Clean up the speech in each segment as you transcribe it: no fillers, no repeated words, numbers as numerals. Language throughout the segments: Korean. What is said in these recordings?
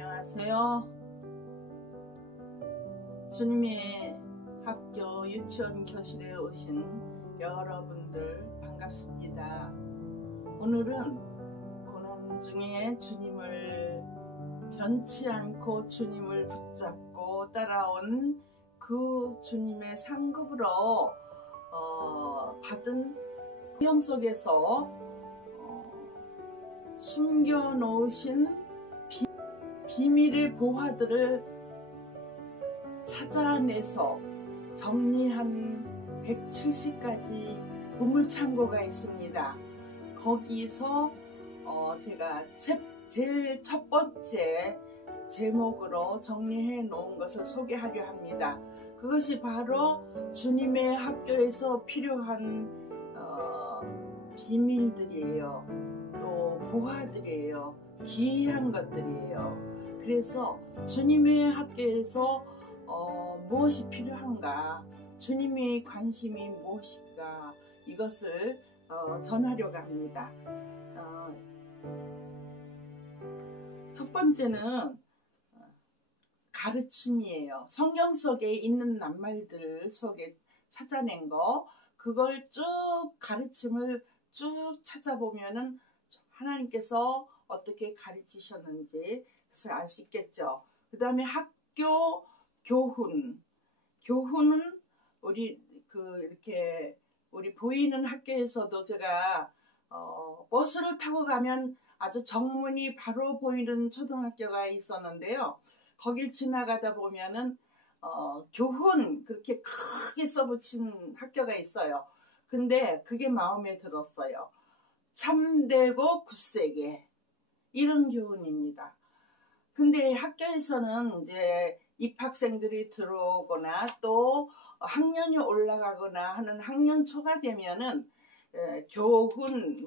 안녕하세요. 주님의 학교 유치원 교실에 오신 여러분들 반갑습니다. 오늘은 고난 중에 주님을 변치 않고 주님을 붙잡고 따라온 그 주님의 상급으로 받은 성경 속에서 숨겨놓으신 비밀의 보화들을 찾아내서 정리한 170가지 보물창고가 있습니다. 거기서 제가 제일 첫 번째 제목으로 정리해 놓은 것을 소개하려 합니다. 그것이 바로 주님의 학교에서 필요한 비밀들이에요. 또 보화들이에요. 귀한 것들이에요. 그래서 주님의 학교에서 무엇이 필요한가, 주님의 관심이 무엇인가, 이것을 전하려고 합니다. 첫 번째는 가르침이에요. 성경 속에 있는 낱말들 속에 찾아낸 거, 그걸 쭉 가르침을 쭉 찾아보면은 하나님께서 어떻게 가르치셨는지 그것을 알 수 있겠죠. 그 다음에 학교 교훈. 교훈은 이렇게 우리 보이는 학교에서도 제가 버스를 타고 가면 아주 정문이 바로 보이는 초등학교가 있었는데요. 거길 지나가다 보면은 교훈 그렇게 크게 써붙인 학교가 있어요. 근데 그게 마음에 들었어요. 참되고 굳세게, 이런 교훈입니다. 근데 학교에서는 이제 입학생들이 들어오거나 또 학년이 올라가거나 하는 학년 초가 되면은 교훈,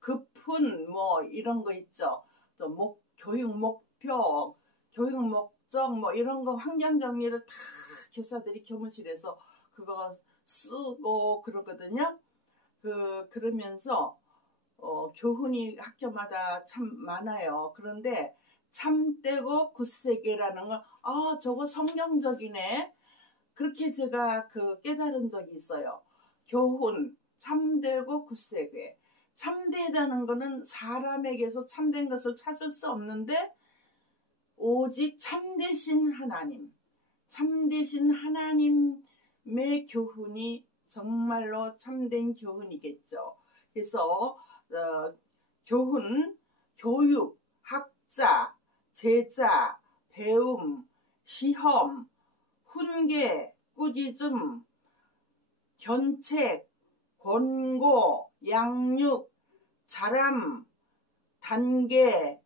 급훈, 이런 거 있죠. 또 교육 목표, 교육 목적, 이런 거 환경 정리를 다 교사들이 교무실에서 그거 쓰고 그러거든요. 그러면서 교훈이 학교마다 참 많아요. 그런데 참되고 굳세게라는 건 저거 성경적이네, 그렇게 제가 깨달은 적이 있어요. 교훈, 참되고 굳세게. 참되다는 거는 사람에게서 참된 것을 찾을 수 없는데 오직 참되신 하나님의 교훈이 정말로 참된 교훈이겠죠. 그래서 교훈, 교육, 학자, 제자, 배움, 시험, 훈계, 꾸짖음, 견책, 권고, 양육, 자람, 단계,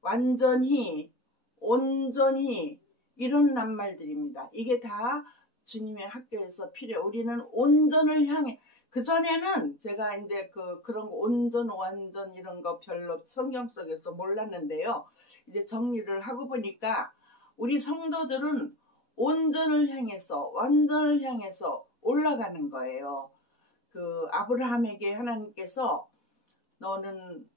완전히, 온전히, 이런 낱말들입니다. 이게 다 주님의 학교에서 우리는 온전을 향해, 그전에는 제가 이제 그런 거 온전, 완전 이런 거 별로 성경 속에서 몰랐는데요. 이제 정리를 하고 보니까 우리 성도들은 온전을 향해서, 완전을 향해서 올라가는 거예요. 아브라함에게 하나님께서 너는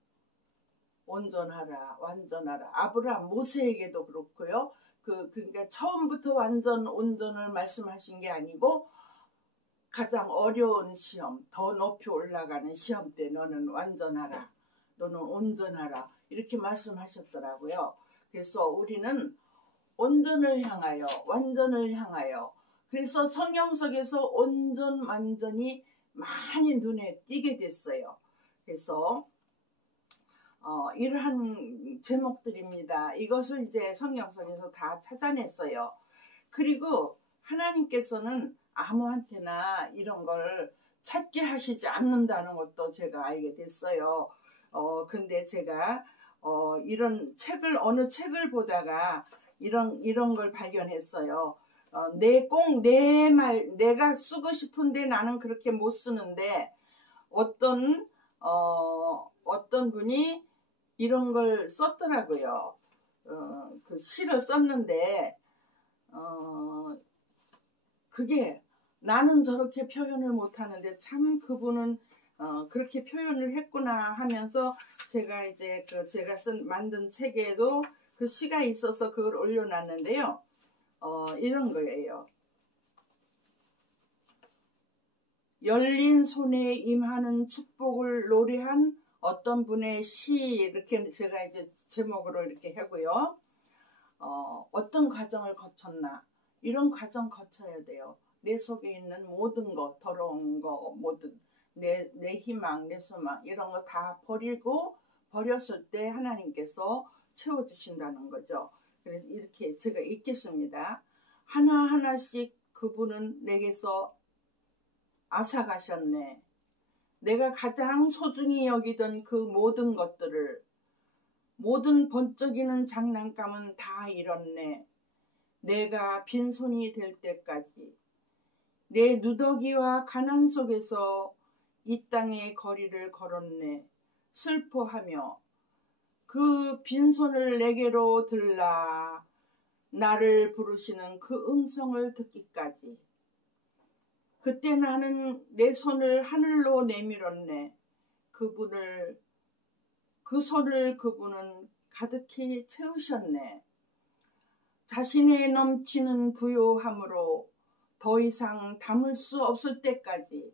온전하라, 완전하라. 아브라함, 모세에게도 그렇고요. 그러니까 처음부터 완전, 온전을 말씀하신 게 아니고 가장 어려운 시험, 더 높이 올라가는 시험 때 너는 완전하라, 너는 온전하라, 이렇게 말씀하셨더라고요. 그래서 우리는 온전을 향하여, 완전을 향하여, 그래서 성경 속에서 온전, 완전히 많이 눈에 띄게 됐어요. 그래서 이러한 제목들입니다. 이것을 이제 성경 속에서 다 찾아냈어요. 그리고 하나님께서는 아무한테나 이런 걸 찾게 하시지 않는다는 것도 제가 알게 됐어요. 근데 제가 어느 책을 보다가 이런 걸 발견했어요. 내가 쓰고 싶은데 나는 그렇게 못 쓰는데 어떤 분이 이런 걸 썼더라고요. 그 시를 썼는데 그게 나는 저렇게 표현을 못하는데 참 그분은 그렇게 표현을 했구나 하면서 제가 이제 제가 만든 책에도 그 시가 있어서 그걸 올려놨는데요. 이런 거예요. 열린 손에 임하는 축복을 노래한 어떤 분의 시, 이렇게 제가 이제 제목으로 이렇게 하고요. 어떤 과정을 거쳤나, 이런 과정 거쳐야 돼요. 내 속에 있는 모든 것, 더러운 거, 모든 내 희망, 내 소망, 이런 거 다 버렸을 때 하나님께서 채워주신다는 거죠. 그래서 이렇게 제가 읽겠습니다. 하나하나씩 그분은 내게서 앗아가셨네. 내가 가장 소중히 여기던 그 모든 것들을, 모든 번쩍이는 장난감은 다 잃었네. 내가 빈손이 될 때까지 내 누더기와 가난 속에서 이 땅의 거리를 걸었네. 슬퍼하며 그 빈손을 내게로 들라. 나를 부르시는 그 음성을 듣기까지. 그때 나는 내 손을 하늘로 내밀었네. 그 손을 그분은 가득히 채우셨네. 자신의 넘치는 부요함으로 더 이상 담을 수 없을 때까지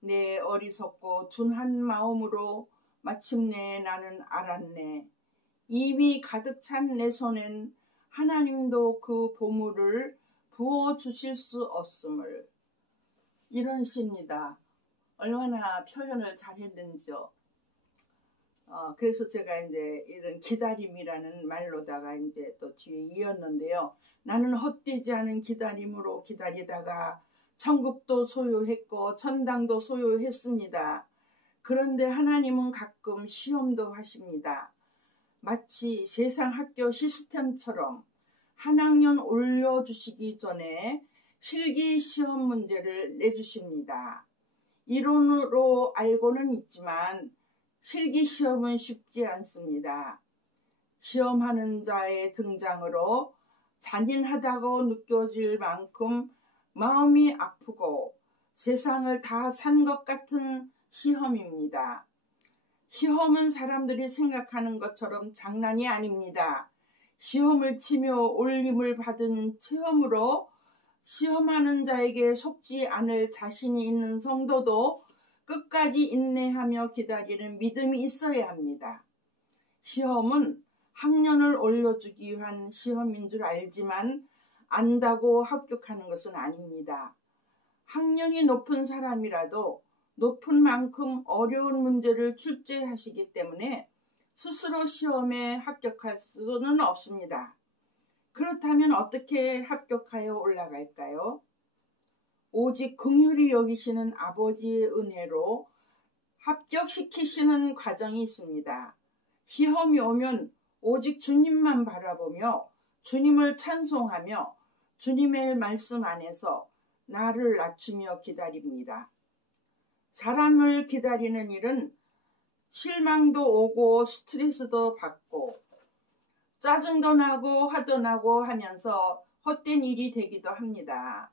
내 어리석고 둔한 마음으로 마침내 나는 알았네. 이미 가득 찬 내 손엔 하나님도 그 보물을 부어주실 수 없음을. 이런 시입니다. 얼마나 표현을 잘했는지요. 그래서 제가 이제 이런 기다림이라는 말로다가 이제 또 뒤에 이었는데요. 나는 헛되지 않은 기다림으로 기다리다가 천국도 소유했고 천당도 소유했습니다. 그런데 하나님은 가끔 시험도 하십니다. 마치 세상 학교 시스템처럼 한 학년 올려주시기 전에 실기 시험 문제를 내주십니다. 이론으로 알고는 있지만 실기 시험은 쉽지 않습니다. 시험하는 자의 등장으로 잔인하다고 느껴질 만큼 마음이 아프고 세상을 다 산 것 같은 시험입니다. 시험은 사람들이 생각하는 것처럼 장난이 아닙니다. 시험을 치며 올림을 받은 체험으로 시험하는 자에게 속지 않을 자신이 있는 성도도 끝까지 인내하며 기다리는 믿음이 있어야 합니다. 시험은 학년을 올려주기 위한 시험인 줄 알지만 안다고 합격하는 것은 아닙니다. 학년이 높은 사람이라도 높은 만큼 어려운 문제를 출제하시기 때문에 스스로 시험에 합격할 수는 없습니다. 그렇다면 어떻게 합격하여 올라갈까요? 오직 긍휼히 여기시는 아버지의 은혜로 합격시키시는 과정이 있습니다. 시험이 오면 오직 주님만 바라보며 주님을 찬송하며 주님의 말씀 안에서 나를 낮추며 기다립니다. 사람을 기다리는 일은 실망도 오고 스트레스도 받고 짜증도 나고 화도 나고 하면서 헛된 일이 되기도 합니다.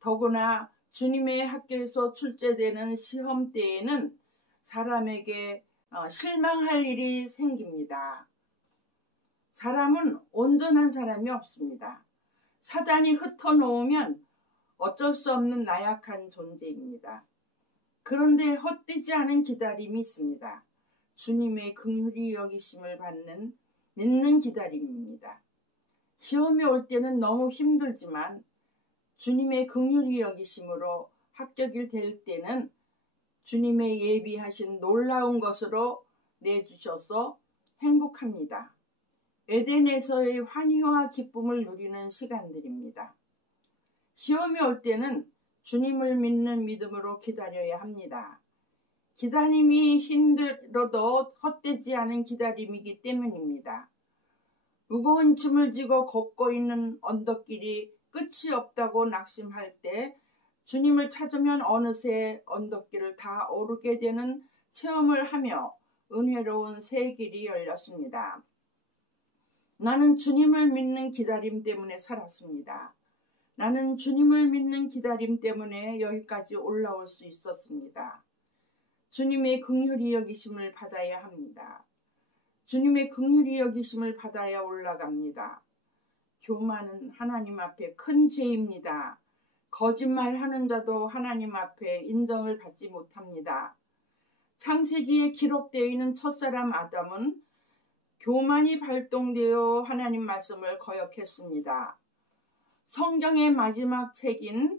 더구나 주님의 학교에서 출제되는 시험 때에는 사람에게 실망할 일이 생깁니다. 사람은 온전한 사람이 없습니다. 사단이 흩어놓으면 어쩔 수 없는 나약한 존재입니다. 그런데 헛되지 않은 기다림이 있습니다. 주님의 긍휼히 여기심을 받는 믿는 기다림입니다. 시험이 올 때는 너무 힘들지만 주님의 긍휼히 여기심으로 합격이 될 때는 주님의 예비하신 놀라운 것으로 내주셔서 행복합니다. 에덴에서의 환희와 기쁨을 누리는 시간들입니다. 시험이 올 때는 주님을 믿는 믿음으로 기다려야 합니다. 기다림이 힘들어도 헛되지 않은 기다림이기 때문입니다. 무거운 짐을 지고 걷고 있는 언덕길이 끝이 없다고 낙심할 때 주님을 찾으면 어느새 언덕길을 다 오르게 되는 체험을 하며 은혜로운 새 길이 열렸습니다. 나는 주님을 믿는 기다림 때문에 살았습니다. 나는 주님을 믿는 기다림 때문에 여기까지 올라올 수 있었습니다. 주님의 긍휼히 여기심을 받아야 합니다. 주님의 긍휼히 여기심을 받아야 올라갑니다. 교만은 하나님 앞에 큰 죄입니다. 거짓말하는 자도 하나님 앞에 인정을 받지 못합니다. 창세기에 기록되어 있는 첫사람 아담은 교만이 발동되어 하나님 말씀을 거역했습니다. 성경의 마지막 책인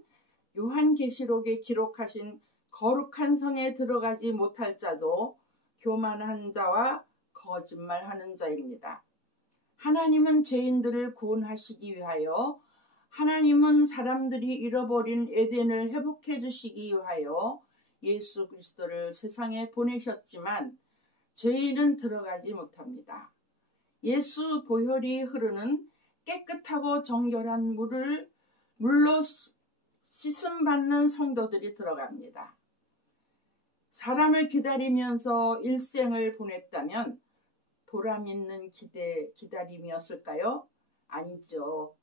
요한계시록에 기록하신 거룩한 성에 들어가지 못할 자도 교만한 자와 거짓말하는 자입니다. 하나님은 죄인들을 구원하시기 위하여, 하나님은 사람들이 잃어버린 에덴을 회복해 주시기 위하여 예수 그리스도를 세상에 보내셨지만 죄인은 들어가지 못합니다. 예수 보혈이 흐르는 깨끗하고 정결한 물로 씻음 받는 성도들이 들어갑니다. 사람을 기다리면서 일생을 보냈다면 보람 있는 기다림이었을까요? 아니죠.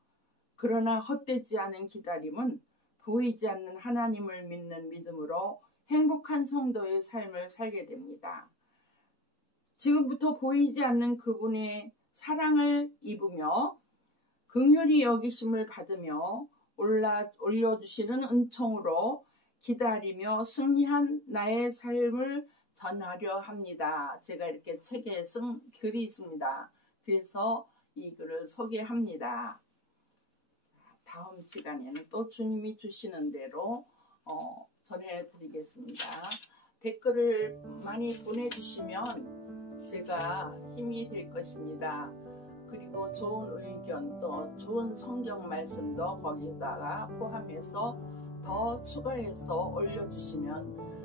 그러나 헛되지 않은 기다림은 보이지 않는 하나님을 믿는 믿음으로 행복한 성도의 삶을 살게 됩니다. 지금부터 보이지 않는 그분의 사랑을 입으며 긍휼히 여기심을 받으며 올려주시는 은총으로 기다리며 승리한 나의 삶을 전하려 합니다. 제가 이렇게 책에 쓴 글이 있습니다. 그래서 이 글을 소개합니다. 다음 시간에는 또 주님이 주시는 대로 전해드리겠습니다. 댓글을 많이 보내주시면 제가 힘이 될 것입니다. 그리고 좋은 의견, 또 좋은 성경 말씀도 거기다가 포함해서 더 추가해서 올려주시면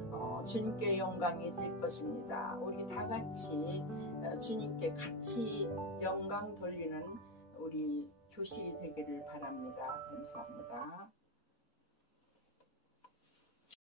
주님께 영광이 될 것입니다. 우리 다 같이 주님께 같이 영광 돌리는 우리 교실이 되기를 바랍니다. 감사합니다.